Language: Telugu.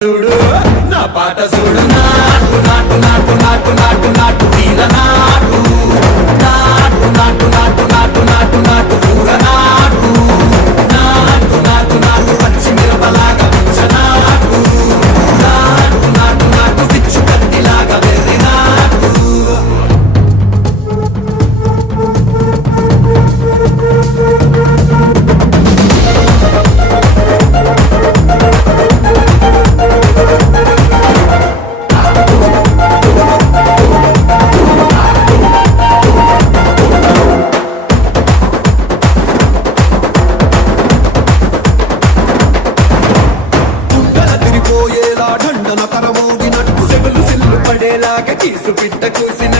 చూడు నా పాట చూడు నాటు నాటు నాటు నాటు నాటు నాటు తీర నాటు నాటు నాటు నాటు నాటు నాటు నాటు పూర నాటు నాటు నాటు నాటు పచ్చి మిరపలాగా పిచ్చ నాటు నాటు నాటు నాటు పిచ్చు కత్తిలాగా వెర్రి నాటు ढंडन करमोगिनट्टु सेगलु सिल्लु पडेलागे चीसु पिट्ट कूसिन